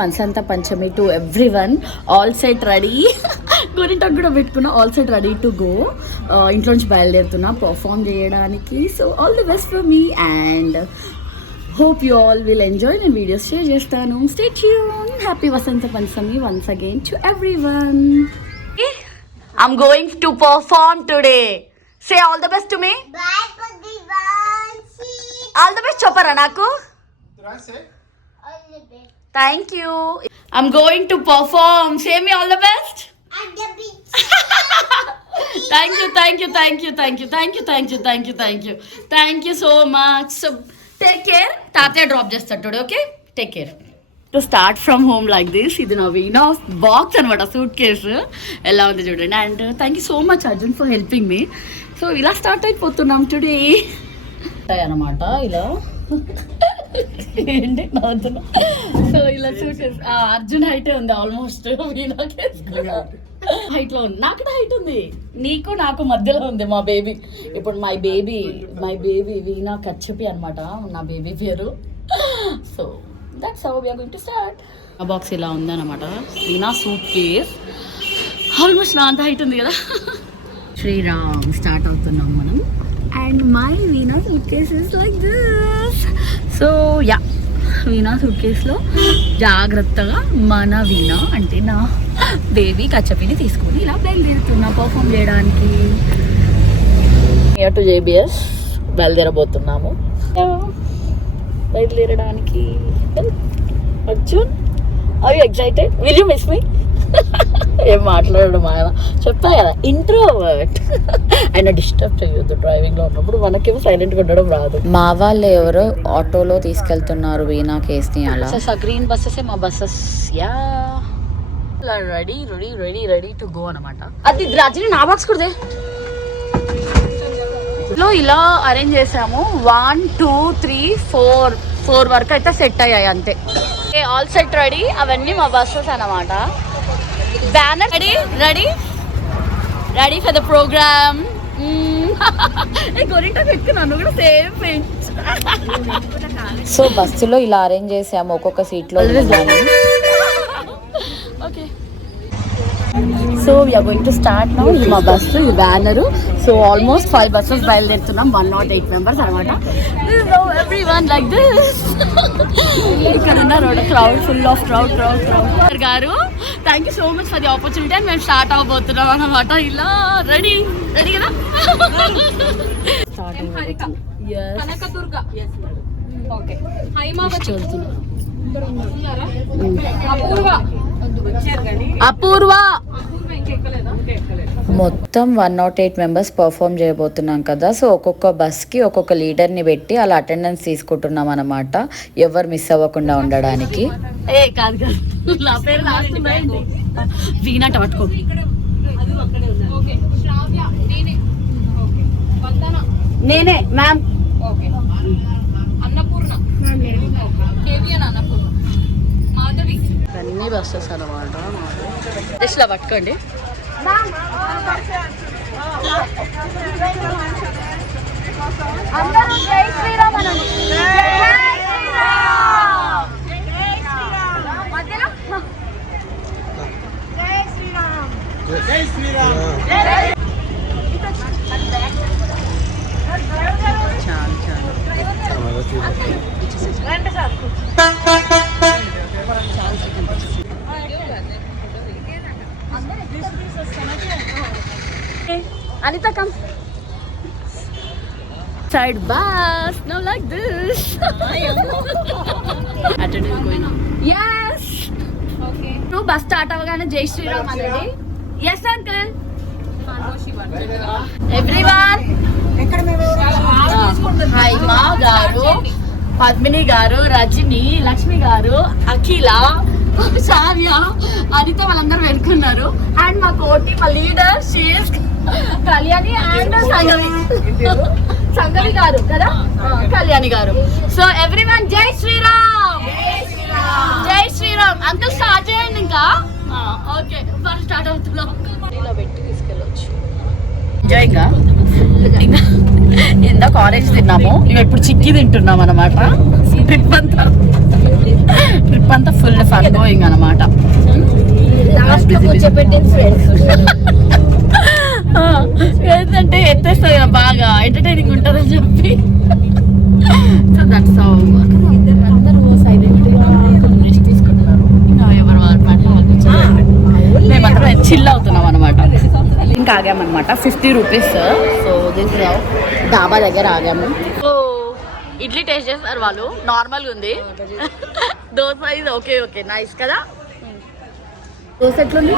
Vasantha Panchami to everyone. All set ready. గోరింటాకు కూడా పెట్టుకున్నా. All set ready to go. ఇంట్లో నుంచి బయలుదేరుతున్నా పర్ఫామ్ చేయడానికి. So all the best for me and hope you all will enjoy the videos share chestanu. Stay tuned. Happy Vasanta Panchami once again to everyone. I'm going to perform today. Say all the best to me. Bye Padivanshi. All the best chopara naku. Say all the best. Thank you. I'm going to perform. Say me all the best. At the beach. Thank you, thank you, thank you, thank you, thank you, thank you, thank you, thank you, thank you so much. So take care. Tatya drop చేస్తాడు today, okay? Take care. To start from home like this, ఇది నా వీణా box అనమాట, suit case ఎలా ఉంది చూడండి. And thank you so much Arjun for helping me. So ఇలా start అయిపోతున్నాం today అనమాట. ఇలా ఏంటి నవ్వుతున్నా. సో ఇలా సూట్ కేసు అర్జున్ హైటే ఉంది ఆల్మోస్ట్. వీణా హైట్ లో ఉంది, నాకు హైట్ ఉంది, నీకు నాకు మధ్యలో ఉంది మా బేబీ. ఇప్పుడు మై బేబీ వీణా కచ్చపి అనమాట నా బేబీ పేరు. So that's how we are going to start. ఆ బాక్స్ ఇలా ఉందన్నమాట. వీణా సూట్ కేస్ ఆల్మోస్ట్ నా అంత హైట్ ఉంది కదా. శ్రీరామ్ స్టార్ట్ అవుతున్నాం మనం. And my veena suit case is like this. So yeah, veena suit కేసులో జాగ్రత్తగా మన వీణా అంటే నా బేబీ కచ్చపిని తీసుకొని ఇలా బయలుదేరుతున్నా పర్ఫామ్ చేయడానికి. నియర్ టు JBS బయలుదేరబోతున్నాము. బయలుదేరడానికి Arjun, are you excited? Will you miss me? ఏం మాట్లాడడం ఆయన చెప్పా కదా, ఇంట్రోవర్ట్. ఆయన డిస్టర్బ్ చేయొద్దు డ్రైవింగ్లో ఉన్నప్పుడు. మనకేమో సైలెంట్గా ఉండడం రాదు. మా వాళ్ళు ఎవరో ఆటోలో తీసుకెళ్తున్నారు వీణా కేస్ని. అలా గ్రీన్ బస్సెస్ మా buses. Yeah ready ready ready ready to go అనమాట. అది రాజీ నా బాక్స్ కుడదే లో ఇలా అరేంజ్ చేసాము. 1 2 3 4 వరకు అయితే సెట్ అయ్యాయి అంతే. All set ready. అవన్నీ మా బస్సెస్ అనమాట. Banner ready ready ready for the programme. గోరింటా పెట్టుకున్నాను కూడా సేమ్ పెంచ్. సో బస్సులో ఇలా అరేంజ్ చేసాము, ఒక్కొక్క సీట్లో. Okay, so we are going to start now. ఇది మా బస్సు, ఇది బ్యానరు. సో ఆల్మోస్ట్ 5 బస్సెస్ బయలుదేరుతున్నాం. 108 మెంబర్స్ అనమాట. Everyone like this. ఇక్కడ ఉన్న road crowd, full of crowd గారు. Thank you so much for the opportunity. And మేము స్టార్ట్ అవబోతున్నాం అనమాట. ఇలా రెడీ రెడీ కదా. అపూర్వ మొత్తం 108 మెంబర్స్ పర్ఫామ్ చేయబోతున్నాం కదా. సో ఒక్కొక్క బస్కి ఒక్కొక్క లీడర్ని పెట్టి అలా అటెండెన్స్ తీసుకుంటున్నాం అనమాట, ఎవరు మిస్ అవ్వకుండా ఉండడానికి. కాదు కాదు, నా పేరు వీణాట పట్టుకో. నేనే మ్యామ్. అన్ని బస్సెస్ అనమాట. జస్ట్ పట్టుకోండి. అందరూ జై శ్రీరామ్ అనండి. జై Sriram. Anita, come. Side bus. Now like this. Attendance going on. Yes. Okay. No bus start avagane Jai Shri Ram anadi. Yes uncle. Everyone. Hi ma garu, Padmini garu, Rajini, Lakshmi garu, Akila, Shavya, Anita వాళ్ళందరూ పెట్టుకున్నారు. And మా కోటి మా leader she's Kalyani and Sangavi గారు కదా, కళ్యాణి గారు. So everyone జై శ్రీరామ్. జై శ్రీరామ్. అంకుల్ స్టార్ట్ చేయండి ఇంకా. ఓకే స్టార్ట్ అవుతున్నాం. ఇలా పెట్టి తీసుకెళ్ళొచ్చు. ఎంజాయ్గా ఇందాక ఆరెంజ్ తిన్నాము, ఇక ఇప్పుడు చిక్కీ తింటున్నాం అనమాట. సీత ట్రిప్ అంతా ఫుల్ ఫన్ గోయింగ్ అనమాట. ఏంటంటే ఎత్తేస్తుంది కదా, బాగా ఎంటర్టైనింగ్ ఉంటుందని చెప్పి. సో దట్స్ హౌ అందరూ సైలెంట్గా రెస్ట్ తీసుకుంటున్నారు. ఇంకా ఎవరు వాళ్ళ పనులు మేమందరం చిల్ అవుతున్నాం అనమాట. ఇంకా ఆగామన్నమాట 50 రూపీస్. సో దిస్ డాబా దగ్గర ఆగాము. సో ఇడ్లీ టేస్ట్ చేస్తారు వాళ్ళు, నార్మల్గా ఉంది. దోశ ఇది ఓకే ఓకే నైస్ కదా. దోశ ఎట్లుంది?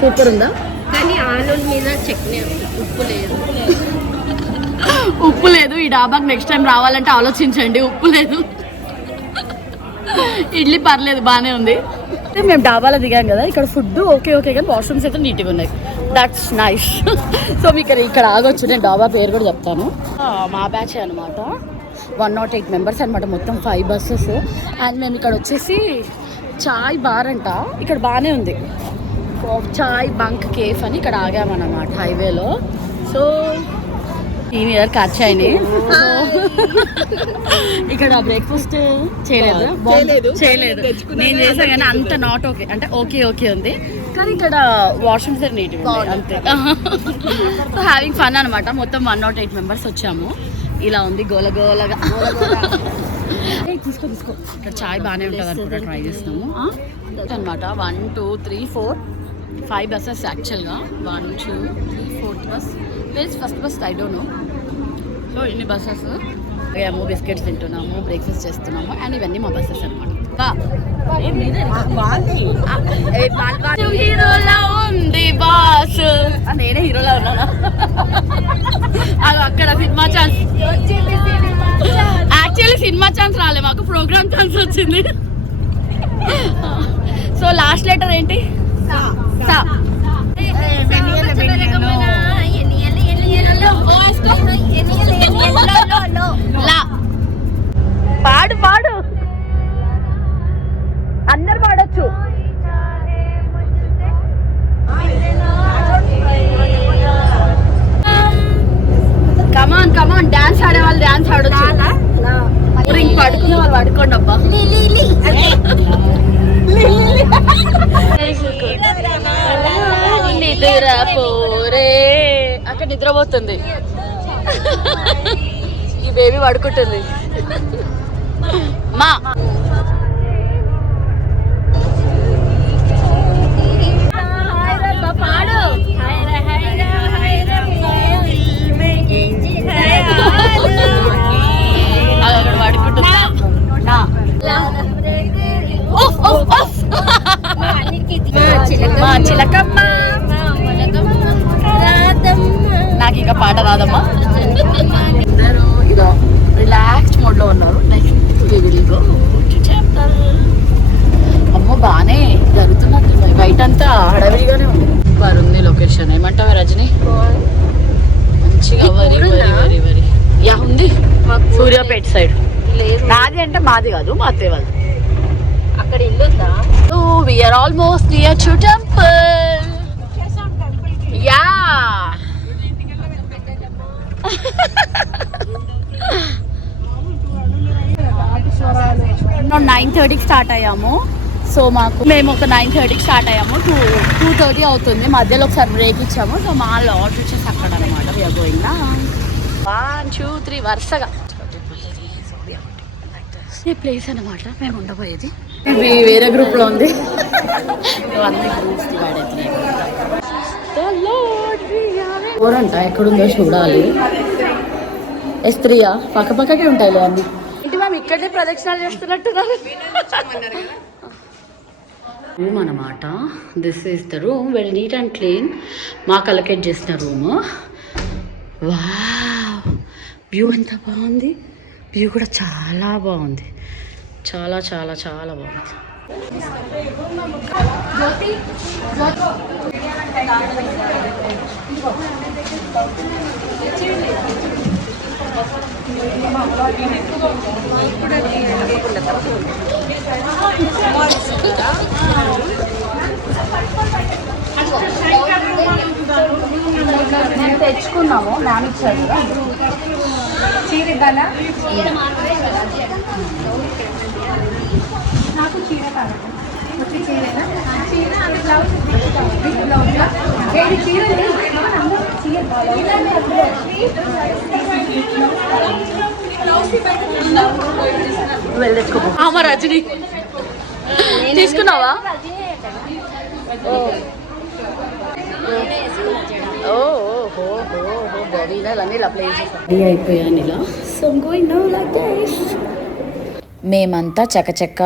సూపర్ ఉందా? కానీ ఆలు మీద చట్నీ ఉప్పు లేదు. ఈ డాబాకి నెక్స్ట్ టైం రావాలంటే ఆలోచించండి, ఉప్పు లేదు. ఇడ్లీ పర్లేదు, బాగానే ఉంది. మేము డాబాలో దిగాం కదా, ఇక్కడ ఫుడ్ ఓకే ఓకే కానీ వాష్రూమ్స్ అయితే నీట్గా ఉన్నాయి. That's nice. సో మీకు ఇక్కడ ఆగొచ్చు. నేను డాబా పేరు కూడా చెప్తాను. మా బ్యాచ్ అనమాట, 108 మెంబర్స్ అనమాట, మొత్తం 5 బస్సెస్. అండ్ మేము ఇక్కడ వచ్చేసి చాయ్ బార్ అంట, ఇక్కడ బాగానే ఉంది. చాయ్ బంక్ కేఫ్ అని ఇక్కడ ఆగామన్నమాట హైవేలో. సో ఈ మీద ఖర్చాయిని ఇక్కడ బ్రేక్ఫాస్ట్ చేయలేదు. నేను చేసాను కానీ అంత నాట్ ఓకే, అంటే ఓకే ఓకే ఉంది కానీ ఇక్కడ వాష్రూమ్స్ నీట్ అంతే. సో హ్యావింగ్ ఫన్ అనమాట. మొత్తం 108 మెంబర్స్ వచ్చాము. ఇలా ఉంది గోలగోలగా. తీసుకో ఇక్కడ చాయ్ బాగానే ఉంటుంది అనుకుంటా, ట్రై చేస్తున్నాము అనమాట. 1 2 3 4 5 బస్సెస్ యాక్చువల్గా. 1 2 3 4 bus. Ways first bus I don't know. So ఇన్ని బస్సెస్ ఆగాము, బిస్కెట్స్ తింటున్నాము, బ్రేక్ఫాస్ట్ చేస్తున్నాము. అండ్ ఇవన్నీ మా బస్సెస్ అనమాట. హీరోలా ఉంది బాస్. నేనే హీరోలా ఉన్నానా? అక్కడ cinema chance, actually cinema chance రాలే మాకు, ప్రోగ్రామ్ ఛాన్స్ వచ్చింది. సో లాస్ట్ లెటర్ ఏంటి? సా. పాడు పాడు, అందరు పాడొచ్చు. కమాన్ కమాన్, డాన్స్ ఆడే వాళ్ళు డాన్స్ ఆడొచ్చు. ఇంక పడుకునే వాళ్ళు పడుకోండి అబ్బా. నిద్రపోరే, అక్కడ నిద్రపోతుంది. ఈ బేబీ పడుకుంటుంది. మా పాడు. అక్కడ పడుకుంటుందా? చిలకమ్మ, నాకు ఇంకా పాట రాదమ్మా. ఇద్దరు ఇదో రిలాక్స్డ్ మోడ్ లో ఉన్నారు. అమ్మో బాగానే జరుగుతున్నట్టు, బయట అంతా హడావిడిగానే ఉంది. ఉంది లొకేషన్. ఏమంటావా రజని? మంచిగా వరి వరి వరి వరి యా ఉంది. సూర్యాపేట సైడ్. నాది అంటే మాది కాదు, మా అత్తయ్య వాళ్ళు. అక్కడ ఇల్లు ఉందా? So we are almost near to temple. Yeah. 9:30కి స్టార్ట్ అయ్యాము. సో మేము ఒక 9:30కి స్టార్ట్ అయ్యాము. 2:30 అవుతుంది. మధ్యలో ఒకసారి బ్రేక్ ఇచ్చాము. సో మా లాడ్జ్ వచ్చేసి అక్కడ అనమాట. వీఆర్ గోయింగ్ 1 2 3 వరుసగా ఈ ప్లేస్ అనమాట మేము ఉండబోయేది. ఇది వేరే గ్రూప్ లో ఉంది. అన్ని గ్రూప్స్ డివైడ్ అవుతున్నాయి. ఎవరంట ఎక్కడుందో చూడాలి. ఎస్త్రియా పక్క పక్కకే ఉంటాయిలే అన్ని. ఏంటి మేము ఇక్కడే ప్రదక్షిణాలు చేస్తున్నట్టున్నారు. రూమ్ అనమాట. This is the room, well neat and clean. మాకు అలొకేట్ చేసిన రూమ్. వావ్, వ్యూ ఎంత బాగుంది. వ్యూ కూడా చాలా బాగుంది, చాలా చాలా చాలా బాగుంది. మేము తెచ్చుకున్నాము, మ్యామ్ ఇచ్చారు. చీర ఇవ్వాలా నాకు చీర కావాలి వచ్చి చీరేనా చీర అది బ్లౌజ్ బ్లౌజ్లా ఏది చీర లేదు అందరూ చీర అమ్మ రజని తీసుకున్నావా రెడీ అయిపోయాను ఇలా సో గోయింగ్ లైక్ దిస్. మేమంతా చకచక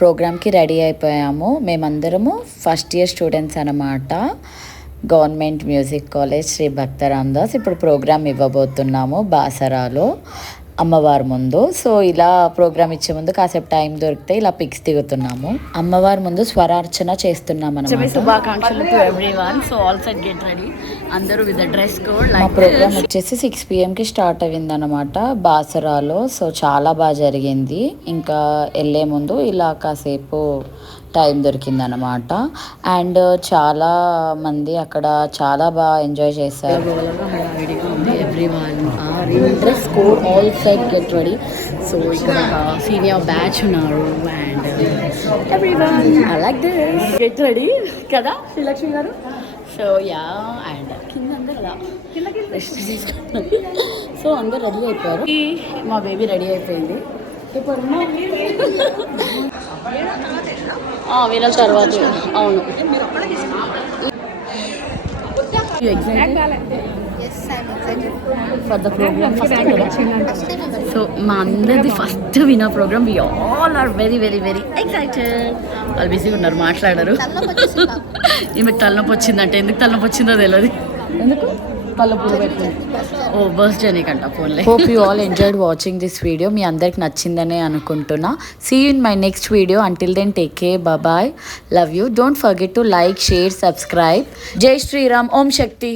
ప్రోగ్రామ్కి రెడీ అయిపోయాము. మేమందరము ఫస్ట్ ఇయర్ స్టూడెంట్స్ అన్నమాట. గవర్నమెంట్ మ్యూజిక్ కాలేజ్ శ్రీ భక్త రామదాస్. ఇప్పుడు ప్రోగ్రామ్ ఇవ్వబోతున్నాము బాసరాలో అమ్మవారి ముందు. సో ఇలా ప్రోగ్రామ్ ఇచ్చే ముందు కాసేపు టైం దొరికితే ఇలా పిక్స్ దిగుతున్నాము. అమ్మవారి ముందు స్వరార్చన చేస్తున్నాం అన్నమాట. శుభాకాంక్షలు to everyone. So all set get ready. అందరూ విత్ డ్రెస్ కోడ్. మా ప్రోగ్రామ్ వచ్చేసి 6 PM స్టార్ట్ అయింది అనమాట బాసరాలో. సో చాలా బాగా జరిగింది. ఇంకా వెళ్ళే ముందు ఇలా కాసేపు టైం దొరికిందనమాట. అండ్ చాలా మంది అక్కడ చాలా బాగా ఎంజాయ్ చేశారు. Everyone are in dress code all set get ready. So ఇక్కడ సీనియర్ బ్యాచ్ ఉన్నారు and everyone I like this get ready కదా శ్రీలక్ష్మి గారు. సో యా అండ్ కింద అందరు అలా రెస్ట్ తీసుకుంటున్నారు. సో అందరు రెడీ అయిపోయారు. మా బేబీ రెడీ అయిపోయింది. ఇప్పుడు వీళ్ళ తర్వాత అవును ఫర్ ద ప్రోగ్రామ్ ఫస్ట్ కదా. సో మా అందరిది ఫస్ట్ వినా program. We all are very very very excited. వాళ్ళు బిజీగా ఉన్నారు, మాట్లాడరు. ఈమెకు తలనొప్పి వచ్చిందంటే ఎందుకు తలనొప్పి వచ్చిందో తెలియదు. ఎందుకు తలపూలు పెట్టింది. ఓ బర్త్డే నీకంట ఫోన్లే. Hope you all enjoyed watching this video. మీ అందరికి నచ్చిందనే అనుకుంటున్నా. See you in my next video. Until then take care. Bye. Love you. Don't forget to like, share, subscribe. జై శ్రీరామ్. ఓం శక్తి.